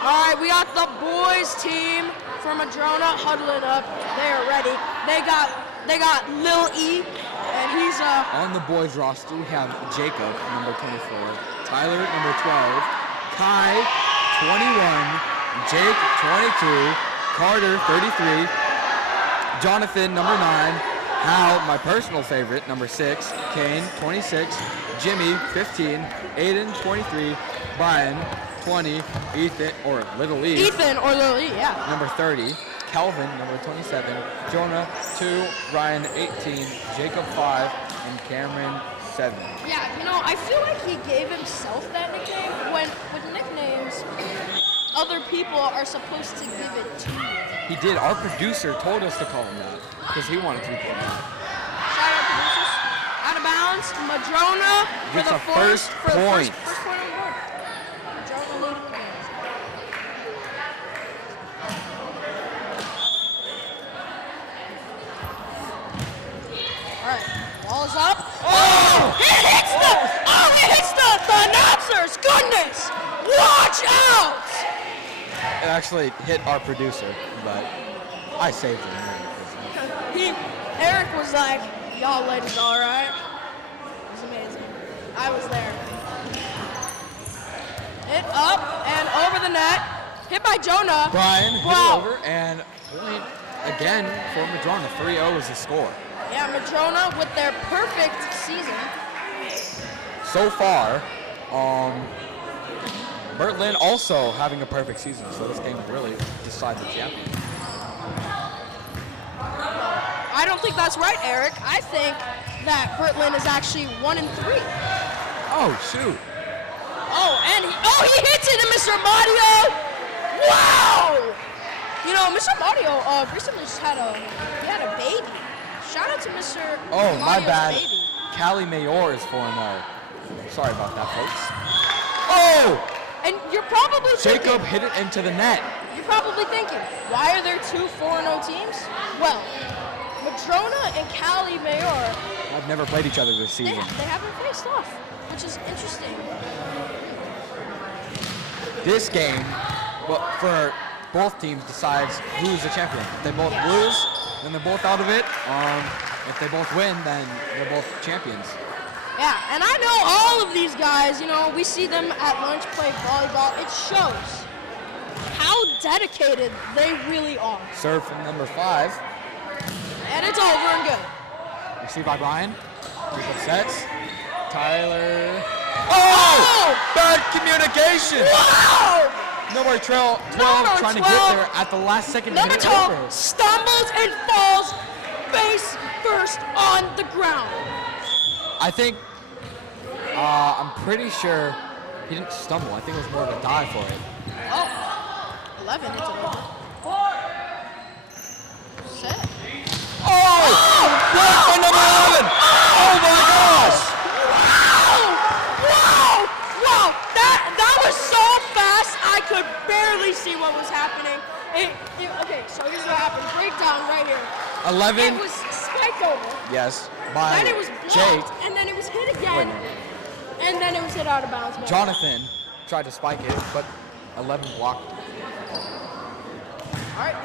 All right, we got the boys team from Madrona huddling up. They are ready. They got Lil E, and he's on the boys roster. We have Jacob, number 24, Tyler, number 12, Kai, 21, Jake, 22, Carter, 33, Jonathan, number 9, Hal, my personal favorite, number 6, Kane, 26, Jimmy, 15, Aiden, 23, Brian, 20, Ethan, or Little E. Ethan or Little E, yeah. Number 30, Calvin, number 27, Jonah, 2, Ryan, 18, Jacob, 5, and Cameron, 7. Yeah, you know, I feel like he gave himself that nickname when with nicknames, other people are supposed to give it to you. He did. Our producer told us to call him that because he wanted to be called that. Shout out producers. Out of bounds, Madrona for Gets the a first point. First point on the board. Madrona leading the game. All right, ball is up. Oh! It hits the announcers. Goodness! Watch out! It actually hit our producer, but I saved him. Eric was like, y'all ladies all right? It was amazing. I was there. Hit up and over the net. Hit by Jonah. Brian hit it over and point again for Madrona. 3-0 is the score. Yeah, Madrona with their perfect season. So far, Bert Lynn also having a perfect season, so this game would really decide the champion. I don't think that's right, Eric. I think that Bert Lynn is actually 1-3. Oh, shoot. He hits it to Mr. Mario. Wow! You know, Mr. Mario recently just had a baby. Shout out to Mr. Oh, Mario's my bad. baby. Callie Mayor is 4-0. Sorry about that, folks. Oh! And you're probably thinking, Jacob hit it into the net. You're probably thinking, why are there two 4-0 teams? Well, Madrona and Callie Mayor, I've never played each other this season. they haven't faced off, which is interesting. This game, well, for both teams, decides who's the champion. If they both lose, then they're both out of it. If they both win, then they're both champions. Yeah, and I know all of these guys, you know, we see them at lunch play volleyball. It shows how dedicated they really are. Serve from number 5. And it's over and good. Received by Brian. Jacob sets. Tyler. Oh! Bad communication! Wow! Number 12 trying to get there at the last second. Number 12 stumbles and falls face first on the ground. I think, I'm pretty sure he didn't stumble. I think it was more of a dive for it. Oh, 11 into the set. Oh! Block by number 11! Oh my gosh! Wow! That was so fast, I could barely see what was happening. Okay, so here's what happened. Breakdown right here. 11. It was spiked over. Yes, by Then it was blocked, Jake. and then it was hit again, and then it was hit out of bounds. Jonathan tried to spike it, but 11 blocked. All right,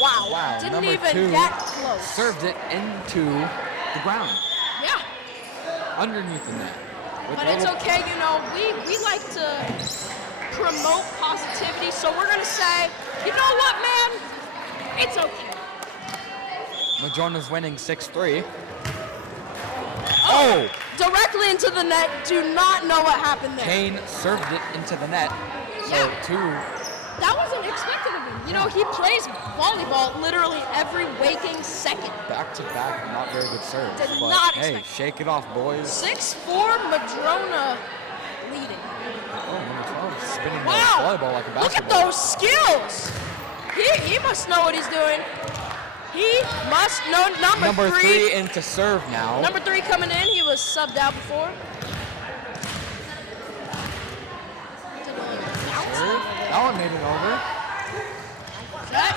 Wow. Didn't Number even 2 get close. served it into the ground, Yeah, underneath the net. but it's okay, you know, we like to promote positivity, so we're gonna say, you know what, man? It's okay. Madrona's winning 6-3. Oh! Directly into the net. Do not know what happened there. Kane served it into the net. So Yeah. That wasn't expected of him. You know, he plays volleyball literally every waking second. back-to-back, not very good serves. Did But not hey, expect shake it off, boys. 6-4 Madrona leading. Oh, number 12 spinning the Wow! volleyball like a basketball. Look at those skills. He must know what he's doing. He must know. Number 3 into serve now. Number 3 coming in. He was subbed out before. Serve. That one made it over. Set.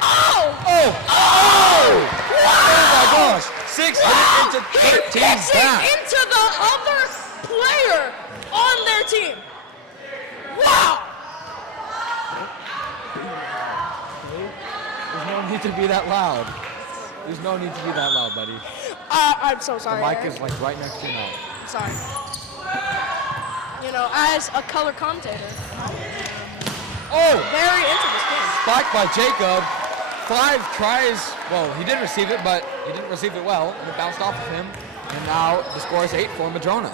Oh! Wow! Oh my gosh! 6 hit it into 13 Hits back. it into the other player on their team. Wow! need to be that loud. There's no need to be that loud, buddy. I'm so sorry. The mic Eric. is like right next to your mouth. I'm sorry. You know, as a color commentator, Oh! very into this game. Spiked by Jacob. 5 tries. Well, he did receive it, but he didn't receive it well, and it bounced off of him. And now the score is 8 for Madrona.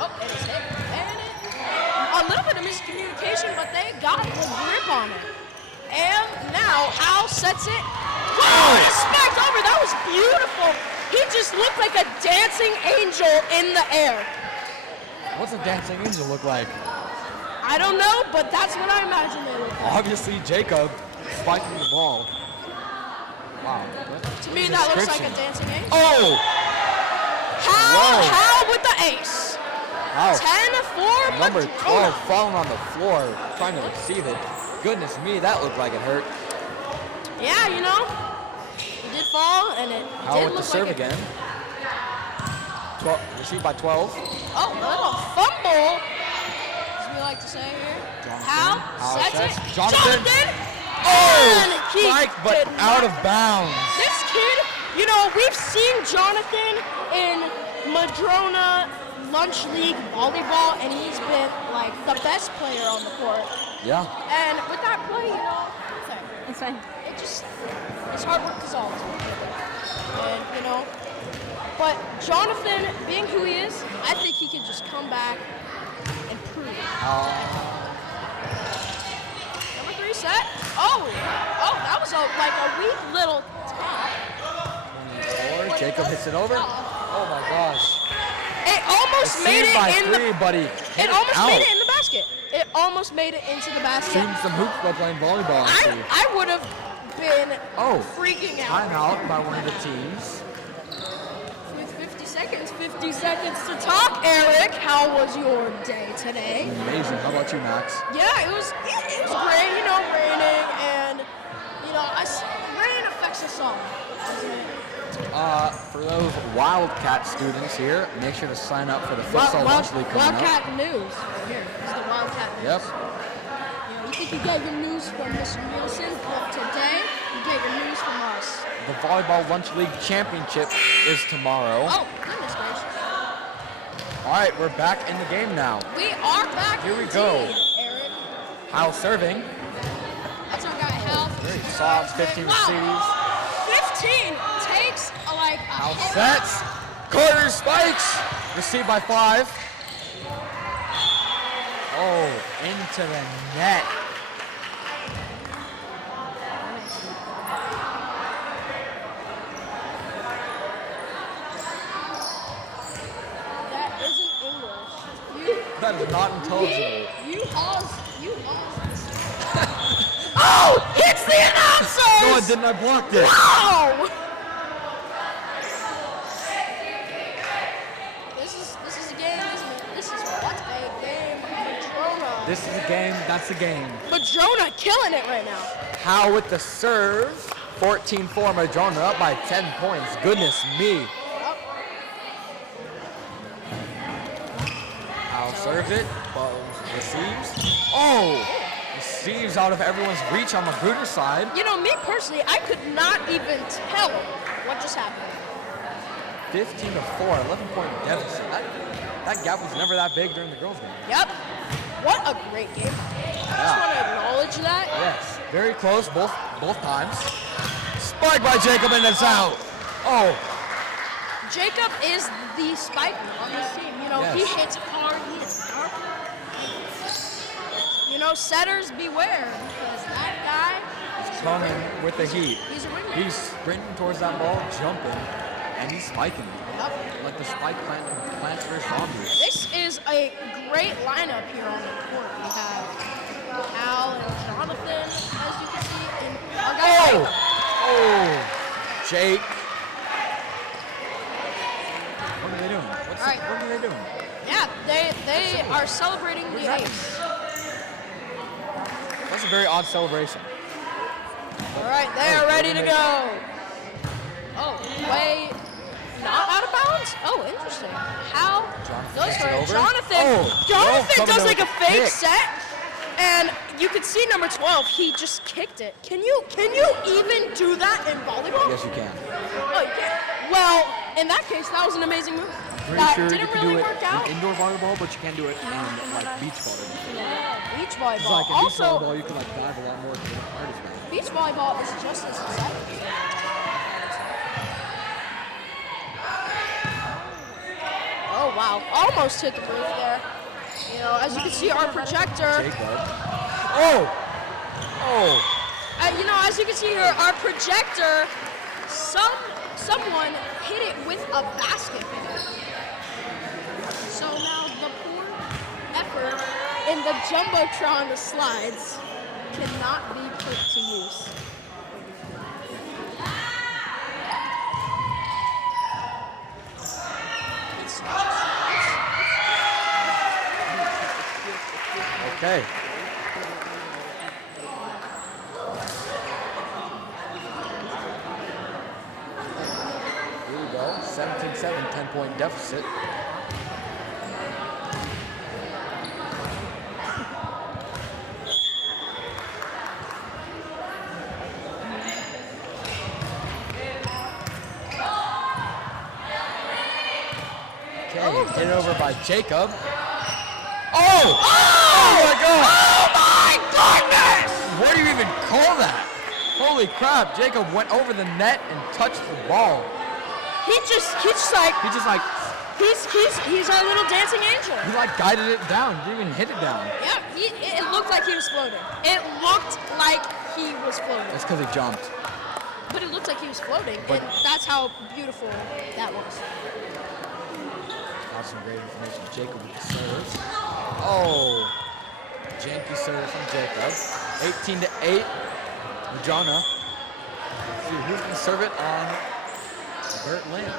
Oh, it is hit. And a little bit of miscommunication, but they got the grip on it. And now Hal sets it. Wow, it smacked over. That was beautiful. He just looked like a dancing angel in the air. What's a dancing angel look like? I don't know, but that's what I imagine they look like. Obviously, Jacob spiking the ball. Wow. To me, that looks like a dancing angel. Oh! Hal with the ace. Wow. 10-4. Number Madrona. 12 falling on the floor, trying to receive it. Goodness me, that looked like it hurt. Yeah, you know, it did fall, and it Hal did with the look serve like it. again. 12, received by 12. Oh, a little fumble, as we like to say here. Hal sets it. Jonathan! And Oh! he Spike, but did out not. of bounds. This kid, you know, we've seen Jonathan in Madrona Lunch League volleyball, and he's been like the best player on the court. Yeah. And with that play, you know, It's fine. it's hard work dissolves. And, you know, but Jonathan, being who he is, I think he can just come back and prove it. Number 3 set. Oh, that was like a weak little tap. 24. Jacob hits it over. Oh my gosh. It almost made Received it by in 3, the. buddy. It almost made it in the basket. It almost made it into the basket. Shooting some hoops by playing volleyball. I would have been Oh, freaking out. timeout by one of the teams. With 50 seconds to talk, Eric. How was your day today? Amazing. How about you, Max? Yeah, it was great, you know, raining, and, you know, rain affects us all, doesn't it? For those Wildcat students here, make sure to sign up for the Futsal Lunch League coming up. Wildcat News. Here, this is the Wildcat News. Yep. You know, you think you get your news from Mr. Nielsen, but today, you get your news from us. The Volleyball Lunch League Championship is tomorrow. Oh, goodness gracious. All right, we're back in the game now. We are back. Here we indeed, go. Eric. Hal serving. That's our guy, Hal. Very soft, 15 receives. 15 takes like a Hal hit. sets. Carter spikes. Received by 5. Oh, into the net. That isn't English. That is not intelligible. You Oz. Oh, it's the announcers! No, I didn't. I blocked it. Wow! This is a game, isn't it? This is what a game. Madrona. This is a game. That's a game. Madrona killing it right now. Hal with the serve. 14-4. Madrona up by 10 points. Goodness me. Hal serves it. Ball receives. Oh! Receives out of everyone's reach on the Bruder side. You know, me personally, I could not even tell what just happened. 15-4. 11-point deficit. That gap was never that big during the girls' game. Yep. What a great game. I just want to acknowledge that. Yes. Very close both times. Spiked by Jacob and it's out. Oh. Jacob is the spiker on this team. You know, he Yes. hits hard, he hits hard. You know, setters beware, because that guy, Coming with the heat. he's a ringer. He's sprinting towards that ball, jumping, and he's spiking it. Yep. Like the spike plants for zombies. This is a great lineup here on the court. We have Al and Jonathan, as you can see, and our guy. Oh! Oh! Jake. What are they doing? What are they doing? Yeah, they are celebrating the ace. That's a very odd celebration. All right, they are ready to go. Oh, way not out of bounds? bounds? Oh, interesting. How goes for it? over. Jonathan does coming like a with fake kick. set, and you can see number 12. He just kicked it. Can you even do that in volleyball? Yes, you can. Oh, you can. Well, in that case, that was an amazing move. Pretty That sure you didn't can really do it work out. in indoor volleyball, but you can do it in like beach volleyball. Yeah, beach It's volleyball. like in beach Also, volleyball, you can like dive a lot more to the hardest man. beach volleyball is just as exciting. Oh wow, almost hit the roof there. You know, as you can see, our projector. Jacob. Oh! You know, as you can see here, our projector. Someone hit it with a basket. So now the poor effort in the jumbotron, the slides, cannot be put to use. Okay. Here we go. 17-7, 10-point deficit. Okay, hit it over by Jacob. Oh! Oh my God! Oh my goodness! What do you even call that? Holy crap, Jacob went over the net and touched the ball. He's just like he's our little dancing angel. He like guided it down, didn't even hit it down. Yeah, it looked like he was floating. It looked like he was floating. That's because he jumped. But it looked like he was floating, But- and that's how beautiful that was. That's some great information. Jacob with the serves. Oh, janky serve from Jacob. 18-8. Madrona. See who's gonna serve it on Bert Lynn.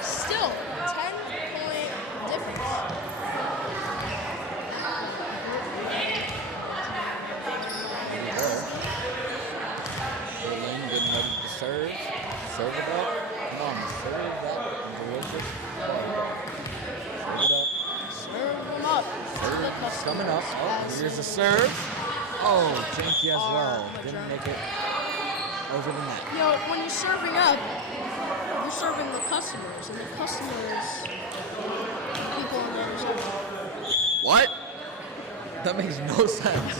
Still, 10-point difference. Bert Lynn getting ready to serve. Serve it up. Come on, serve that delicious ball. Serve it up. Serve them up. Serve coming up. Oh, here's the serve. Oh, janky as well. Didn't make it over the net. You know, when you're serving up, you're serving the customers, and the customers, people in there. What? That makes no sense.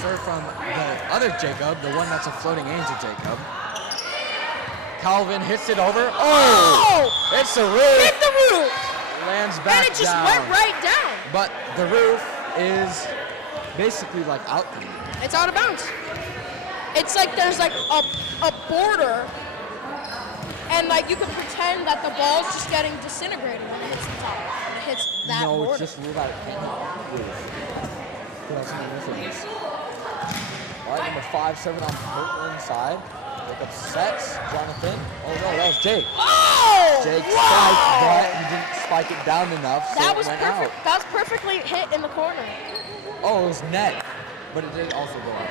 Serve from the other Jacob, the one that's a floating angel Jacob. Calvin hits it over. Oh! It's the roof. Hit the roof! Lands back And it just down. went right down. But the roof is basically like out there. It's out of bounds. It's like there's like a border, and like you can pretend that the ball's just getting disintegrated when it hits the top. When it hits that No, border. it's just roof out of roof. What else am I missing? All right, number 5 serving on Portland's side. Jacob sets. Jonathan. Oh no, that was Jake. Oh! Jake Wow! spiked, but he didn't spike it down enough, so That it was went perfect. out. That was perfectly hit in the corner. Oh, it was net, but it did also go out.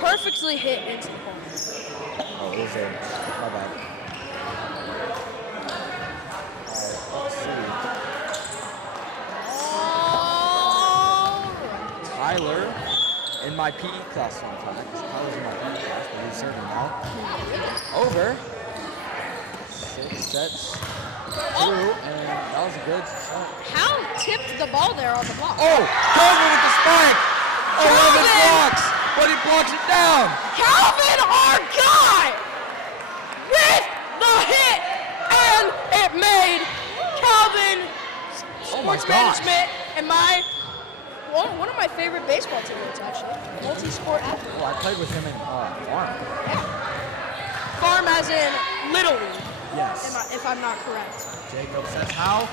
Perfectly hit into the corner. Oh, it was in. My bad. Alright, let's see. Oh! Tyler, in my PE class, fun fact. Tyler's in my PE class, but he's serving now. Over. 6 sets. Through, and that was a good shot. How tipped the ball there on the block? Oh, Calvin with the spike! 11 Calvin! blocks, but he blocks it down. Calvin, our guy, with the hit, and it made Calvin Oh my sports gosh. management and one of my favorite baseball teammates actually, multi-sport athlete. Oh, I played with him in farm. Farm as in Little League, Yes. if I'm not correct. Jacob says how?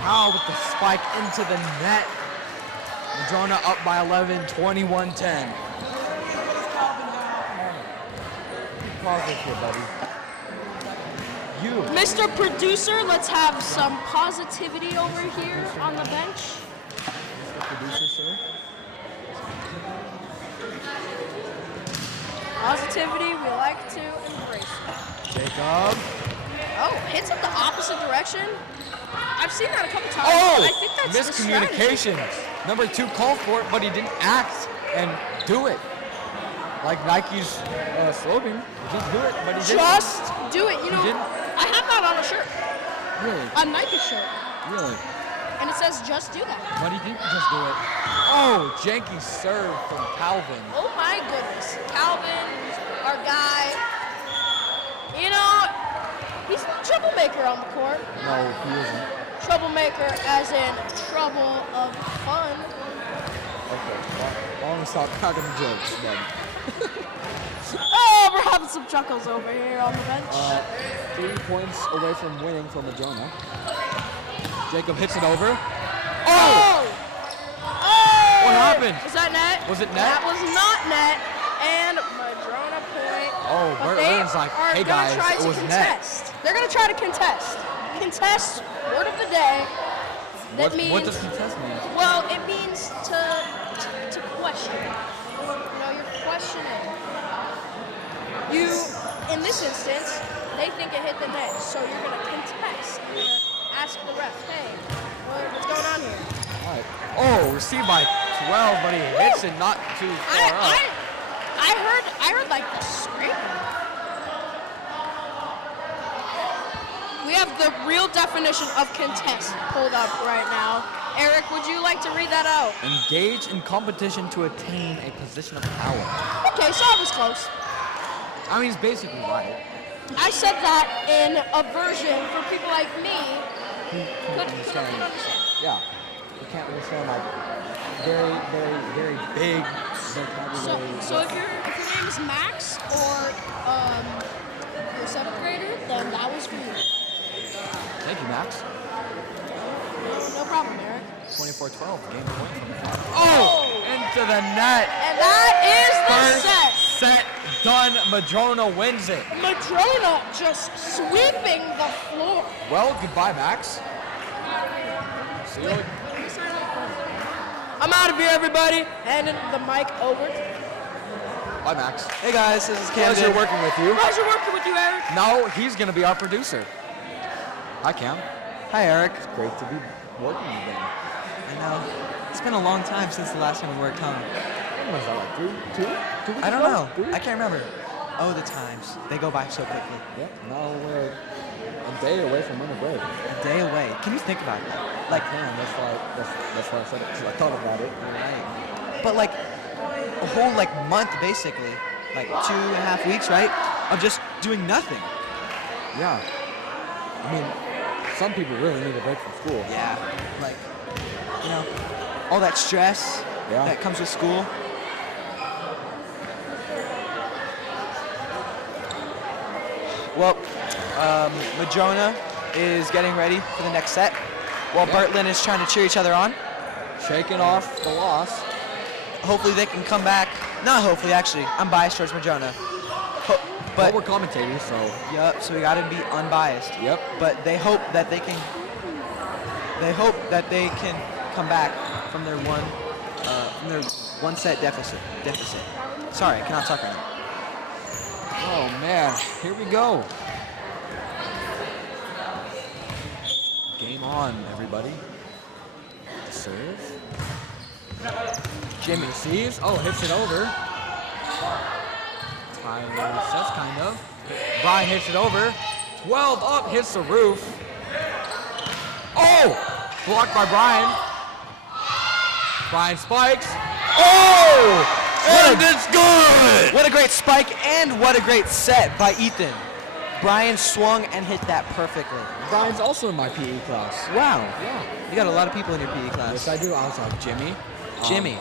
How with the spike into the net. Madrona up by 11, 21-10. Pause it here, buddy. You. Mr. Producer, let's have some positivity over here on the bench. Mr. Producer, sir. Positivity, we like to embrace. Jacob. Oh, hits it the opposite direction. I've seen that a couple times. Oh! I think that's the Miscommunication. strategy. Number 2 called for it, but he didn't act and do it. Like Nike's slogan, just do it, but he didn't. Just do it. You know, didn't? I have that on a shirt, Really? a Nike shirt, Really? and it says "Just do that." But he didn't just do it. Oh, janky serve from Calvin. Oh my goodness, Calvin, our guy. You know, he's a troublemaker on the court. No, he isn't. Troublemaker, as in trouble of fun. Okay, well, I want to stop cracking the jokes, then. Oh, we're having some chuckles over here on the bench. 3 points away from winning for Madrona. Jacob hits it over. Oh! Oh! What happened? Was that net? Was it net? That was not net. And Madrona point. Oh, But Bert they Lynn's like, are hey gonna guys, try it to was net. contest. They're going to try to contest. Contest, word of the day. That means, What does contest mean? well, it means to question. You know, you're questioning. You, in this instance, they think it hit the net, so you're going to contest. You're going to ask the ref, hey, what's going on here? All right. Oh, received by 12, but he hits it not too far up. I heard like the scraping. We have the real definition of contest pulled up right now. Eric, would you like to read that out? Engage in competition to attain a position of power. Okay, so I was close. I mean, he's basically right. I said that in a version for people like me Who who can't couldn't understand? understand. Yeah. You can't understand like very, very, very big vocabulary. So if your name is Max or you're a 7th grader, then that was for you. Thank you, Max. No problem, Eric. 24-12, game point. Oh! Into the net. And that is the First set. set done. Madrona wins it. Madrona just sweeping the floor. Well, goodbye, Max. See you. I'm out of here, everybody. Handing the mic over. Bye, Max. Hey guys, this is Camden. Pleasure working with you. Pleasure working with you, Eric. Now he's going to be our producer. Hi, Cam. Hi Eric. It's great to be working with him. I know. It's been a long time since the last time we worked home. When was that, like 2 weeks I don't ago? know. 3 weeks? I can't remember. Oh, the times. They go by so quickly. Yeah, now we're a day away from winter break. A day away. Can you think about that? Like, Man, that's why I said it, because I thought about it. right. But like, a whole like month basically. Like 2.5 weeks, right? Of just doing nothing. Yeah. I mean, some people really need a break from school. Yeah. Like, you know, all that stress Yeah. that comes with school. Well, Madrona is getting ready for the next set, while Yeah. Bert Lynn is trying to cheer each other on. Shaking off the loss. Hopefully they can come back. Not hopefully, actually. I'm biased towards Madrona. But But, we're commentators, so yep, so we gotta be unbiased. yep. But they hope that they can come back from their one set deficit. Sorry, I cannot talk right now. Oh man, here we go. Game on, everybody. Serve. Jimmy receives. Oh, hits it over. Tyler sets kind of. Brian hits it over. 12 up, hits the roof. Oh! Blocked by Brian. Brian spikes. Oh! And it's good! What a great spike and what a great set by Ethan. Brian swung and hit that perfectly. Brian's also in my PE class. Wow. Yeah. You got a lot of people in your PE class. Yes, I do. I also have Jimmy. Jimmy.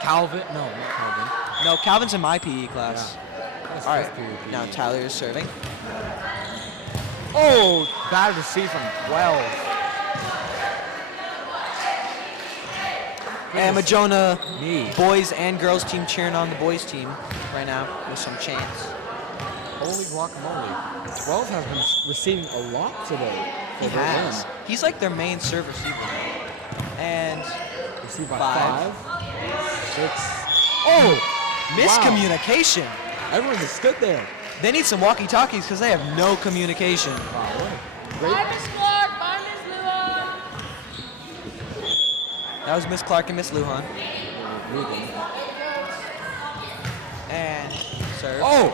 Calvin. No, not Calvin. No, Calvin's in my PE class. That's All his right. PE. Now Tyler is serving. Oh, bad receive from 12. And Madrona Me. boys and girls team cheering on the boys team right now with some chants. Holy guacamole. 12 has been receiving a lot today. He for their has. win. He's like their main serve receiver. And Received by 5. 6. Oh! miscommunication. Everyone just stood there. They need some walkie-talkies because they have no communication. Wow, Bye, Miss Clark. Bye, Miss Luan. That was Miss Clark and Miss Lujan. And serve. Oh!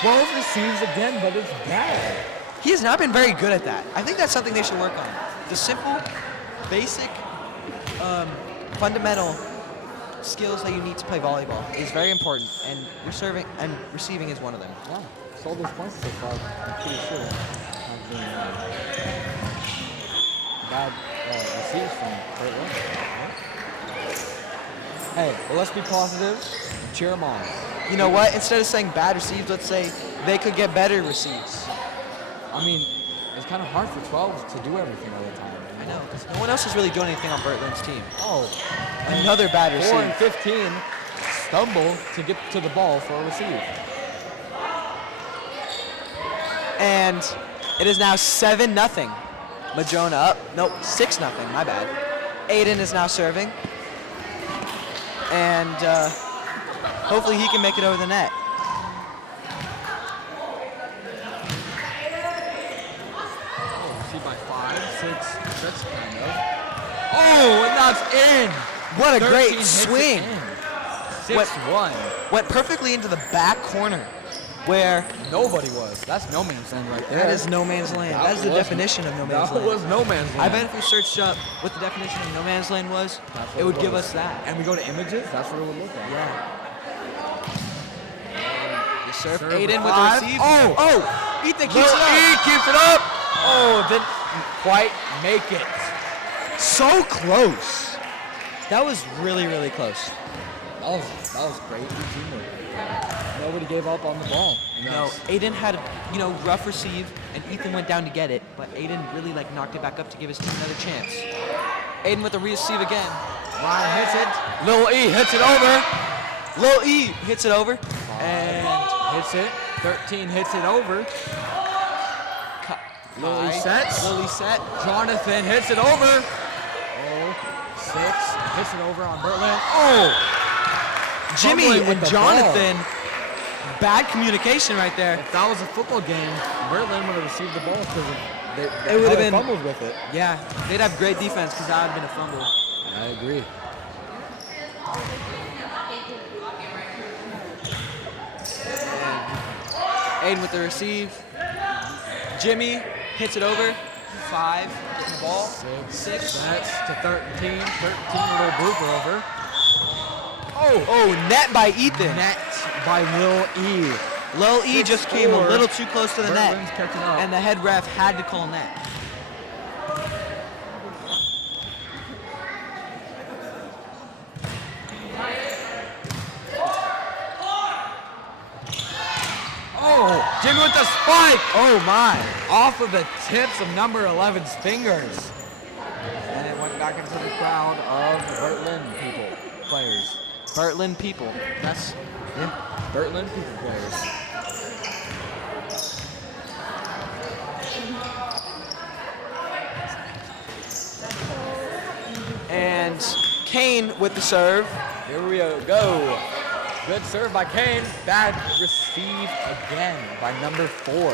12 receives again, but it's bad. He has not been very good at that. I think that's something they should work on. The simple, basic, fundamental skills that you need to play volleyball is very important, and serving and receiving is one of them. Yeah, so those points so far, I'm pretty sure have been bad receives from Bert Lynn. Hey, well, let's be positive and cheer them on. You know what? Instead of saying bad receives, let's say they could get better receives. I mean, it's kind of hard for 12 to do everything all the time. I know, because no one else is really doing anything on Bert Lynn's team. Oh, Another bad 4 and receive. 15 stumble to get to the ball for a receive. And it is now 7-0. Madrona up. Nope, 6-0. My bad. Aiden is now serving. And hopefully he can make it over the net. Receive by 5, 6, that's kind of. Oh, and that's in. What a 13 great hits it swing. in. 6-1. Went perfectly into the back corner where Nobody was. That's no man's land right there. that is no man's land. That is the definition of no man's That land. was no man's land. I bet if we searched up what the definition of no man's land was, That's what it would it give was. us that. And we go to images, that's what it would look like. Yeah. The serve, Serve Aiden with five. the receive. Oh! Ethan keeps Little it up. E keeps it up. Oh, didn't quite make it. So close. That was really, really close. That was great teamwork. Nobody gave up on the ball. And No, that's- Aiden had, rough receive, and Ethan went down to get it, but Aiden really knocked it back up to give his team another chance. Aiden with the receive again. Ryan hits it. Little E hits it over. Lil E hits it over, and Hits it. 13 hits it over. Lily sets. Lily set. Jonathan hits it over. Oh, 6 hits it over on Bert Lynn. Oh! Jimmy Fumbling with and the Jonathan. Bad communication right there. If that was a football game, Bert Lynn would have received the ball because It they would have been- fumbled with it. Yeah, they'd have great defense because that would have been a fumble. I agree. Aiden with the receive. Jimmy hits it over. 5 getting the ball. 6. That's to 13. 13 a little blooper over. Oh, net by Ethan. Net by Lil E. Lil E just came a 6-4. little too close to the Bert net, Lynn's catching up. and the head ref had to call net. Oh, Jimmy with the spike. Oh my. Off of the tips of number 11's fingers. And it went back into the crowd of Bert Lynn players. Bert Lynn people. That's Bert Lynn players. and Kane with the serve. Here we go. Good serve by Kane. Bad receive again by number 4.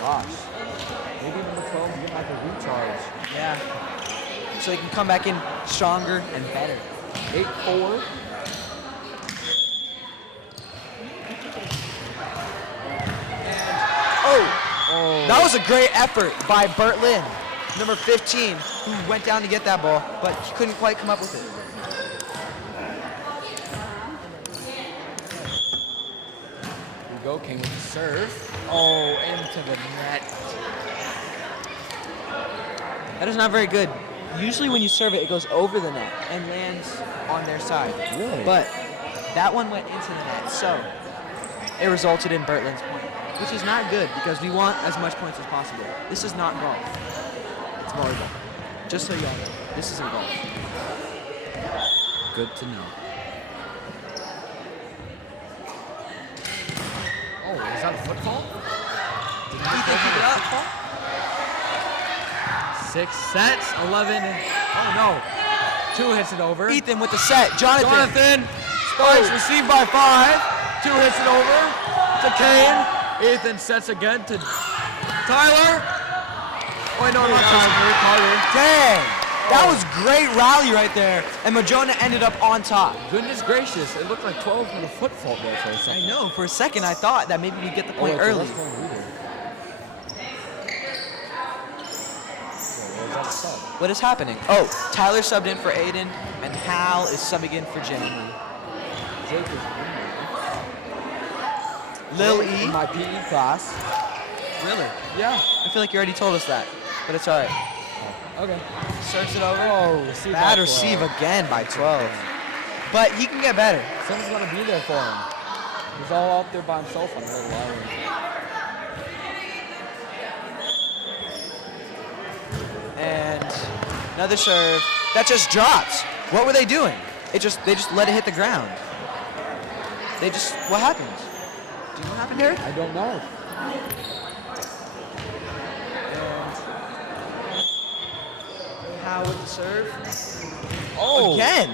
Gosh. Maybe number 12 is getting like a recharge. Yeah. So he can come back in stronger and better. 8-4. Oh, that was a great effort by Bert Lynn, number 15, who went down to get that ball, but he couldn't quite come up with it. Here we go, King with the serve. Oh, into the net. That is not very good. Usually when you serve it, it goes over the net and lands on their side. Really? But that one went into the net, so it resulted in Bert Lynn's point, which is not good because we want as much points as possible. This is not golf. It's volleyball. Just so y'all know, this isn't golf. Good to know. Oh, is that a football? Ethan, keep it up. 6 sets, 11. Oh no. 2 hits it over. Ethan with the set. Jonathan. Jonathan spikes, received by 5. 2 hits it over. to Kane. Ethan sets again to Tyler. Oh, no, not Tyler. Carter. Dang! That was great rally right there. And Madrona ended up on top. Goodness gracious. It looked like 12 had a foot fault there for a second. I know. For a second, I thought that maybe we'd get the point early. What is happening? Oh, Tyler subbed in for Aiden, and Hal is subbing in for Jamie. Jake is Lil in E? my PE class. Really? Yeah. I feel like you already told us that, but it's all right. Okay. Serves it over. Oh, receive Bad by receive 12. again by 12. But he can get better. Someone's going to be there for him. He's all out there by himself on the little island. And another serve. That just drops. What were they doing? They just let it hit the ground. What happened? Do you know what happened here? I don't know. How with the serve? Oh. Again.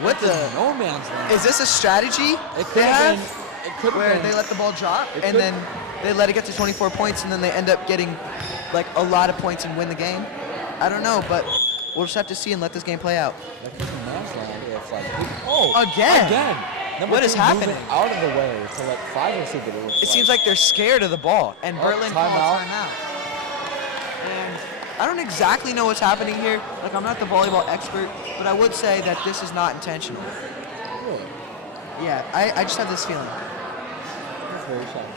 What the? No man's land. Is this a strategy It could they have have? been. It could Where have been. they let the ball drop It and could- then they let it get to 24 points and then they end up getting like a lot of points and win the game? I don't know, but we'll just have to see and let this game play out. That could be man's land. It's like, Again? Again. Number What is 2 moving happening? out of the way to let 5 receive it. It seems like they're scared of the ball, and Oh, Berlin called timeout. timeout. And I don't exactly know what's happening here. Like, I'm not the volleyball expert, but I would say that this is not intentional. Really? Yeah, I just have this feeling. That's very shocking.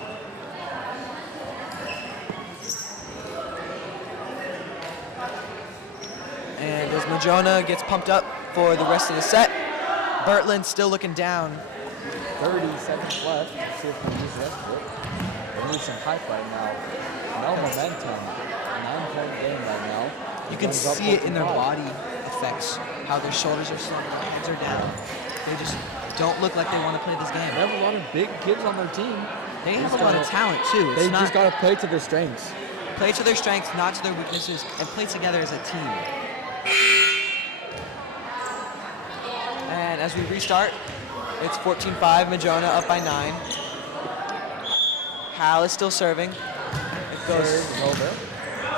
And as Madrona gets pumped up for the rest of the set, Bertlin still looking down. 30 seconds left. Let's see if we can use the rest of it. We need some hype right now. No momentum. 9-point game right now. You can Guns up see it in their 14-5. body effects, how their shoulders are slumped, their heads are down. They just don't look like they want to play this They game. have a lot of big kids on their team. They have just a lot of gotta- talent too. They It's just not got to play to their strengths. play to their strengths, not to their weaknesses, and play together as a team. And as we restart, it's 14-5, Madrona up by 9. Hal is still serving. It goes Serve is over.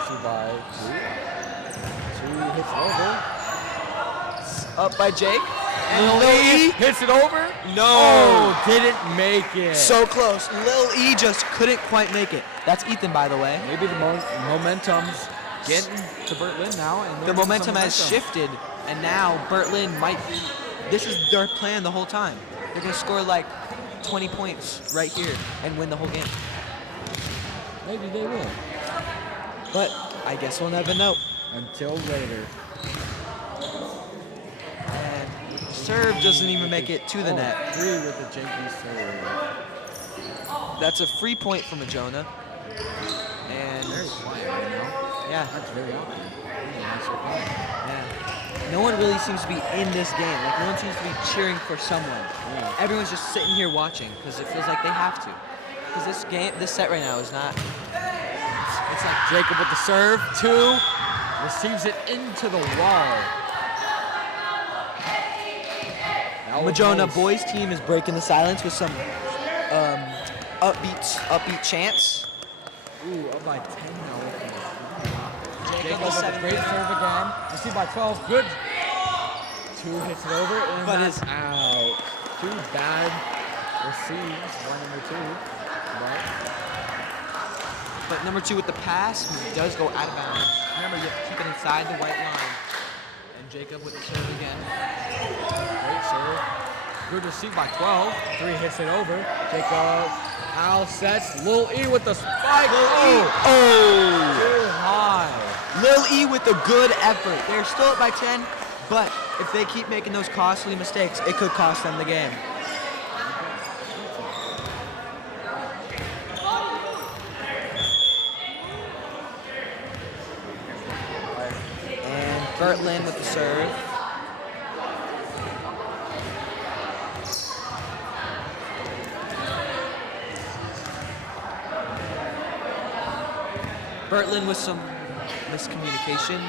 See by 2. 2 hits over. up by Jake. And Lil Lil E E, hits it over. no. Oh, didn't make it. So close. Lil E just couldn't quite make it. That's Ethan, by the way. Maybe the momentum's getting to Bert Lynn now. And The they're losing momentum some has shifted, and now Bert Lynn might be. This is their plan the whole time. They're going to score like 20 points right here and win the whole game. Maybe they will. But I guess we'll never know. Until later. And serve doesn't even make it to the net. 3 with the janky serve. That's a free point for Madrona. And Very quiet right now. yeah, That's very awkward. Nice reply. yeah. No one really seems to be in this game. Like no one seems to be cheering for someone. Yeah. Everyone's just sitting here watching because it feels like they have to. Because this set right now is not. It's like Jacob with the serve. 2. Receives it into the wall. That was Madrona close. boys team is breaking the silence with some upbeat chants. Ooh, up by 10 now. Jacob Jacob with with a 7. great serve again. Received by 12. Good. 2 hits it over. And But that's it's- out. 2 bad receives. One number 2. But number 2 with the pass does go out of bounds. Remember, you have to keep it inside the white line. And Jacob with the serve again. Great serve. Good receive by 12. 3 hits it over. Jacob. Al sets. Lil E with the spike. Oh! Too high. Lil E with a good effort. They're still up by 10, but if they keep making those costly mistakes, it could cost them the game. And Bert Lynn with the serve. Bert Lynn with some miscommunication.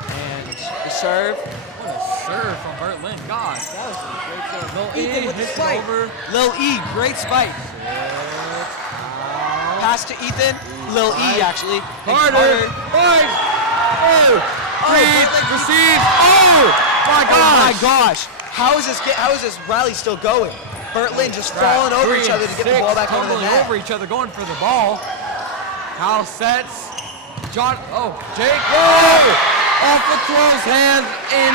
And the serve. What a serve from Bert Lynn. Gosh, that was a great serve. Lil Ethan E with the hits it spike. over. Lil E, great spike. Pass to Ethan. Lil E, actually. And Carter. Right. Oh. Reed receives. Oh my gosh. Oh my gosh. How is this rally still going? Bert Lynn just falling over each other to get the ball back over the tumbling net. over each other, going for the ball. Hal sets. Jake. Oh! Off the throw's hands in,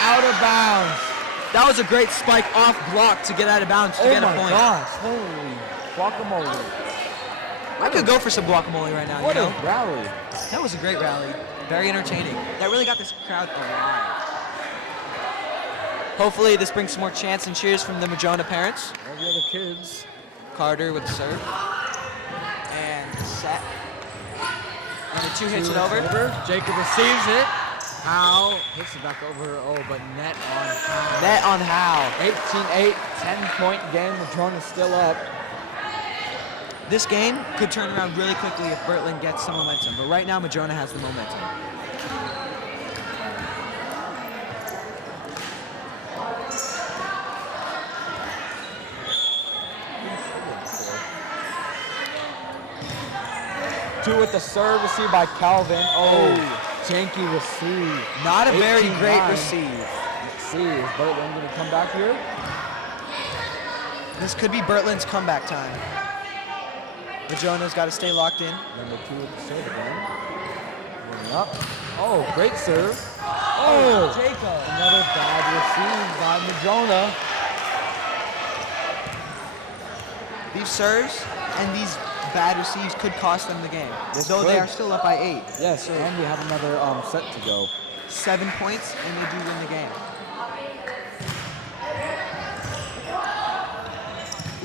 out of bounds. That was a great spike off block to get out of bounds to get a point. Oh my gosh. Holy guacamole. I could go for some guacamole right now, What you a know? rally. That was a great rally. Very entertaining. That really got this crowd alive. Hopefully this brings some more chants and cheers from the Madrona parents. All the other kids. Carter with the serve. And set. And the two hits it over. Jacob receives it. Hal hits it back over. Oh, but net on Hal. Net on Hal. 18-8, 10-point game. Madrona's still up. This game could turn around really quickly if Bert Lynn gets some momentum, but right now Madrona has the momentum. Two with the serve received by Calvin. Oh, janky receive. Not a very 18-9. great receive. Let's see, is Bert Lynn going to come back here? This could be Bert Lynn's comeback time. Madrona's got to stay locked in. Number two with the serve again. Running up. Oh, great serve. Oh, Jacob. Another bad receive by Madrona. These serves and these bad receives could cost them the game, This though they could. are still up by 8. Yes, and we have another set to go. 7 points, and they do win the game.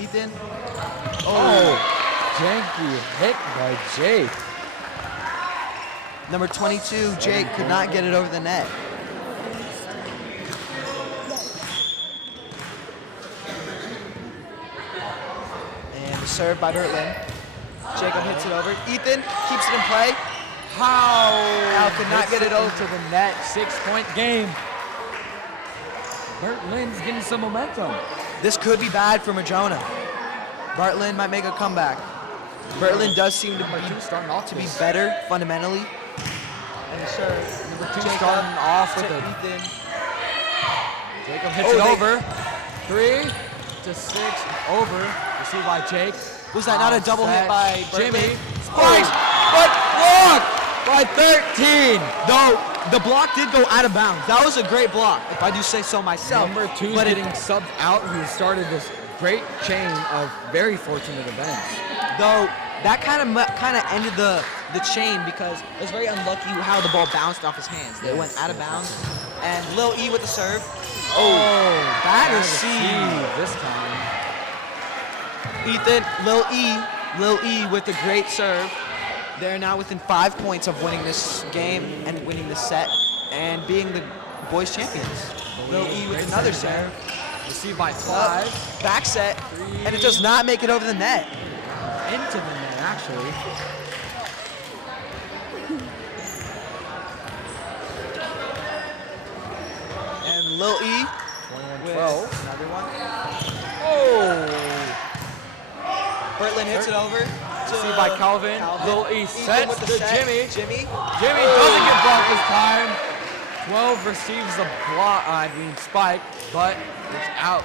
Ethan. Oh, janky hit by Jake. Number 22, Jake, could not get it over the net. And the serve by Bert Lynn. Jacob hits it over. Ethan keeps it in play. How could not get it over to the net. 6-point game. Bert Lynn's getting some momentum. This could be bad for Madrona. Bert Lynn might make a comeback. Bert Lynn does seem to be better fundamentally. And the serve. Number two Jacob starting off with to a Ethan. Jacob hits Oh, it they- over. 3 to 6 over. Received by Jake. Was that not a double hit by Bert Jimmy? Lynn? Spikes, but blocked by 13. Though the block did go out of bounds. That was a great block, if I do say so myself. Number two but getting subbed out, who started this great chain of very fortunate events. though that kind of ended the chain because it was very unlucky how the ball bounced off his hands. It went out of bounds. And Lil E with the serve. Oh, bad receive. this time. Ethan, Lil E with the great serve. They're now within 5 points of winning this game and winning the set and being the boys champions. Lil E with Great another serve. serve. Received by 5. Back set, and it does not make it over the net. Into the net, actually. And Lil E 21-12. with another one. Oh! Bert Lynn hits it over. Received by Calvin. Lil E Ethan sets with the to set. Jimmy. Jimmy. Jimmy doesn't get blocked this time. 12 receives the spike, but it's out.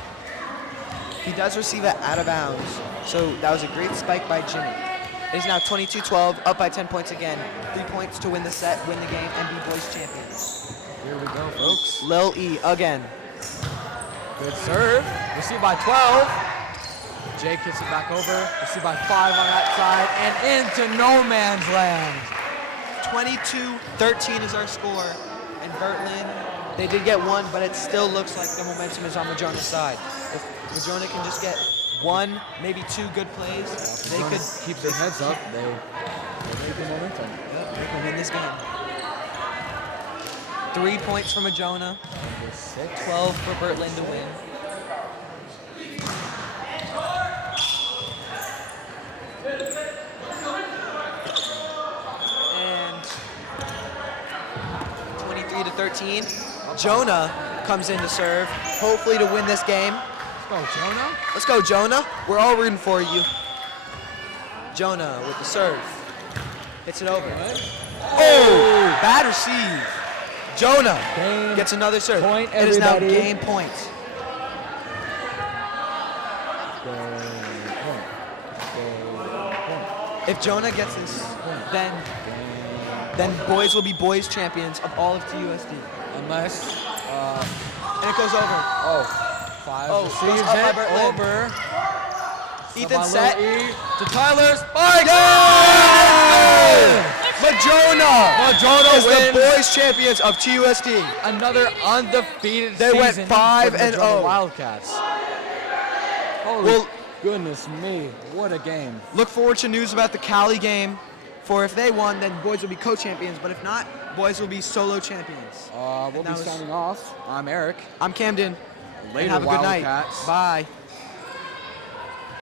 He does receive it out of bounds. So that was a great spike by Jimmy. It is now 22-12, up by 10 points again. 3 points to win the set, win the game, and be boys champions. Here we go, folks. Lil E again. Good serve. Received by 12. Jake hits it back over. Received by 5 on that side, and into no man's land. 22-13 is our score. And Bert Lynn, they did get one, but it still looks like the momentum is on Madrona's side. If Madrona can just get 1, maybe 2 good plays, they could keep their heads up. They make the momentum. they can win this game. 3 points for Madrona, 12 for Bert Lynn to win. And 23-13. Jonah comes in to serve, hopefully to win this game. Let's go, Jonah. Let's go, Jonah. We're all rooting for you. Jonah with the serve. Hits it over. Oh, bad receive. Jonah gets another serve. Point, it is now everybody. game point. If Jonah gets this, then boys will be boys champions of all of TUSD. Unless, And it goes over. Five Oh, receives goes up by it Bert Lynn. over. Ethan By set. Lil E to Tyler. Spike! Madrona is the wins. boys champions of TUSD. Another undefeated They went season 5 for and Madrona 0. Wildcats. Holy Well- goodness me, what a game. Look forward to news about the Cali game. For if they won, then boys will be co-champions. But if not, boys will be solo champions. We'll that be was- signing off. I'm Eric. I'm Camden. Later, And have a good night. Wildcats. Bye.